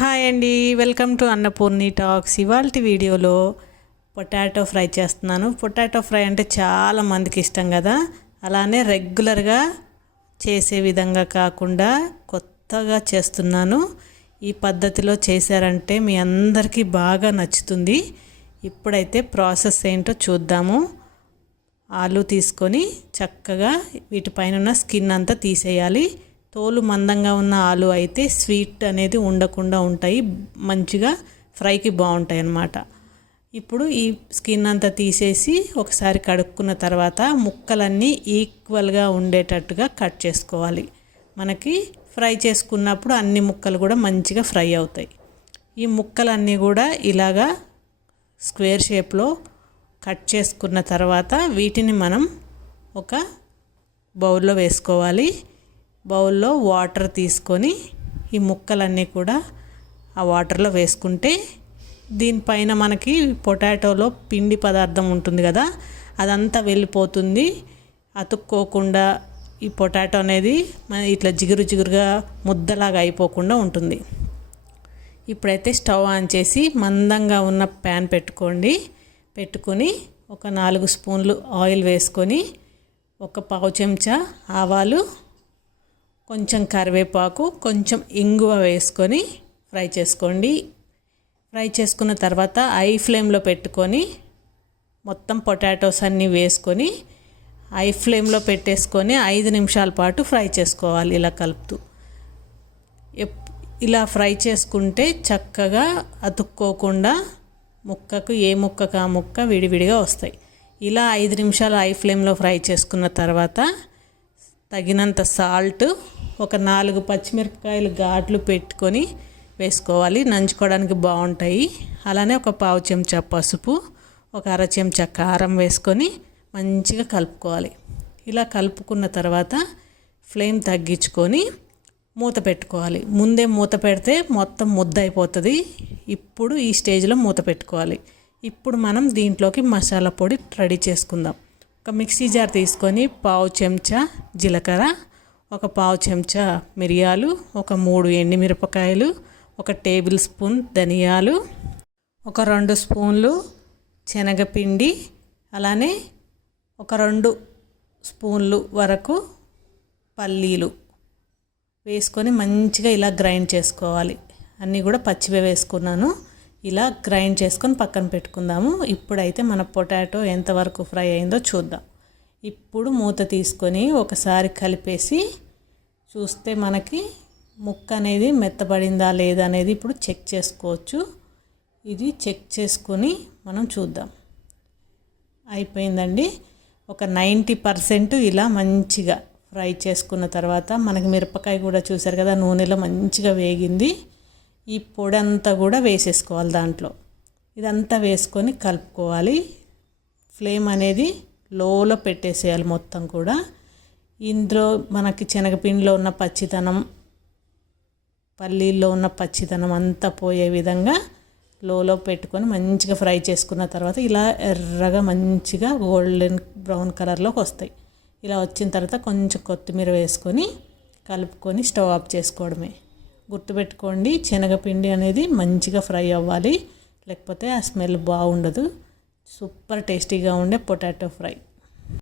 Hi అండి. Welcome to Annapurni talks. ఇవాళ వీడియోలో పొటాటో ఫ్రై చేస్తున్నాను. పొటాటో ఫ్రై అంటే చాలా మందికి ఇష్టం కదా. అలానే రెగ్యులర్గా చేసే విధంగా కాకుండా కొత్తగా చేస్తున్నాను. ఈ పద్ధతిలో చేశారంటే మీ అందరికీ బాగా నచ్చుతుంది. ఇప్పుడైతే ప్రాసెస్ ఏంటో చూద్దాము. ఆలు తీసుకొని చక్కగా వీటిపైన ఉన్న స్కిన్ అంతా తీసేయాలి. తోలు మందంగా ఉన్న ఆలు అయితే స్వీట్ అనేది ఉండకుండా ఉంటాయి మంచిగా ఫ్రైకి బాగుంటాయి అన్నమాట. ఇప్పుడు ఈ స్కిన్ అంతా తీసేసి ఒకసారి కడుక్కున్న తర్వాత ముక్కలన్నీ ఈక్వల్గా ఉండేటట్టుగా కట్ చేసుకోవాలి. మనకి ఫ్రై చేసుకున్నప్పుడు అన్ని ముక్కలు కూడా మంచిగా ఫ్రై అవుతాయి. ఈ ముక్కలన్నీ కూడా ఇలాగా స్క్వేర్ షేప్లో కట్ చేసుకున్న తర్వాత వీటిని మనం ఒక బౌల్లో వేసుకోవాలి. బౌల్లో వాటర్ తీసుకొని ఈ ముక్కలన్నీ కూడా ఆ వాటర్లో వేసుకుంటే దీనిపైన మనకి పొటాటోలో పిండి పదార్థం ఉంటుంది కదా అదంతా వెళ్ళిపోతుంది. అతుక్కోకుండా ఈ పొటాటో అనేది మన ఇట్లా జిగురు జిగురుగా ముద్దలాగా అయిపోకుండా ఉంటుంది. ఇప్పుడైతే స్టవ్ ఆన్ చేసి మందంగా ఉన్న ప్యాన్ పెట్టుకోండి. పెట్టుకొని ఒక నాలుగు స్పూన్లు ఆయిల్ వేసుకొని ఒక పావు చెంచా ఆవాలు కొంచెం కరివేపాకు కొంచెం ఇంగువ వేసుకొని ఫ్రై చేసుకోండి. ఫ్రై చేసుకున్న తర్వాత ఐ ఫ్లేమ్లో పెట్టుకొని మొత్తం పొటాటోస్ అన్నీ వేసుకొని ఐ ఫ్లేమ్లో పెట్టేసుకొని ఐదు నిమిషాల పాటు ఫ్రై చేసుకోవాలి ఇలా కలుపుతూ. ఇలా ఫ్రై చేసుకుంటే చక్కగా అతుక్కోకుండా ముక్కకు ఏ ముక్కకు ఆ ముక్క విడివిడిగా వస్తాయి. ఇలా ఐదు నిమిషాలు ఐ ఫ్లేమ్లో ఫ్రై చేసుకున్న తర్వాత తగినంత సాల్ట్ ఒక నాలుగు పచ్చిమిరపకాయలు ఘాట్లు పెట్టుకొని వేసుకోవాలి. నంచుకోవడానికి బాగుంటాయి. అలానే ఒక పావు చెంచా పసుపు ఒక అర చెంచా కారం వేసుకొని మంచిగా కలుపుకోవాలి. ఇలా కలుపుకున్న తర్వాత ఫ్లేమ్ తగ్గించుకొని మూత పెట్టుకోవాలి. ముందే మూత పెడితే మొత్తం ముద్ద అయిపోతుంది. ఇప్పుడు ఈ స్టేజ్లో మూత పెట్టుకోవాలి. ఇప్పుడు మనం దీంట్లోకి మసాలా పొడి రెడీ చేసుకుందాం. ఒక మిక్సీ జార్ తీసుకొని పావు చెంచా జీలకర్ర ఒక పావు చెంచా మిరియాలు ఒక మూడు ఎండిమిరపకాయలు ఒక టేబుల్ స్పూన్ ధనియాలు ఒక రెండు స్పూన్లు శనగపిండి అలానే ఒక రెండు స్పూన్లు వరకు పల్లీలు వేసుకొని మంచిగా ఇలా గ్రైండ్ చేసుకోవాలి. అన్నీ కూడా పచ్చివే వేసుకున్నాను. ఇలా గ్రైండ్ చేసుకొని పక్కన పెట్టుకుందాము. ఇప్పుడైతే మన పొటాటో ఎంతవరకు ఫ్రై అయిందో చూద్దాం. ఇప్పుడు మూత తీసుకొని ఒకసారి కలిపేసి చూస్తే మనకి ముక్క అనేది మెత్తబడిందా లేదా అనేది ఇప్పుడు చెక్ చేసుకోవచ్చు. ఇది చెక్ చేసుకొని మనం చూద్దాం. అయిపోయిందండి. ఒక నైంటీ పర్సెంట్ ఇలా మంచిగా ఫ్రై చేసుకున్న తర్వాత మనకి మిరపకాయ కూడా చూసారు కదా నూనెలో మంచిగా వేగింది. ఈ పొడి అంతా కూడా వేసేసుకోవాలి దాంట్లో. ఇదంతా వేసుకొని కలుపుకోవాలి. ఫ్లేమ్ అనేది లోలో పెట్టేసేయాలి మొత్తం కూడా. ఇందులో మనకి శనగపిండిలో ఉన్న పచ్చితనం పల్లీల్లో ఉన్న పచ్చితనం అంతా పోయే విధంగా లోలో పెట్టుకొని మంచిగా ఫ్రై చేసుకున్న తర్వాత ఇలా ఎర్రగా మంచిగా గోల్డెన్ బ్రౌన్ కలర్లోకి వస్తాయి. ఇలా వచ్చిన తర్వాత కొంచెం కొత్తిమీర వేసుకొని కలుపుకొని స్టవ్ ఆఫ్ చేసుకోవడమే. గుర్తుపెట్టుకోండి శనగపిండి అనేది మంచిగా ఫ్రై అవ్వాలి. లేకపోతే ఆ స్మెల్ బాగుండదు. సూపర్ టేస్టీగా ఉండే పొటాటో ఫ్రై.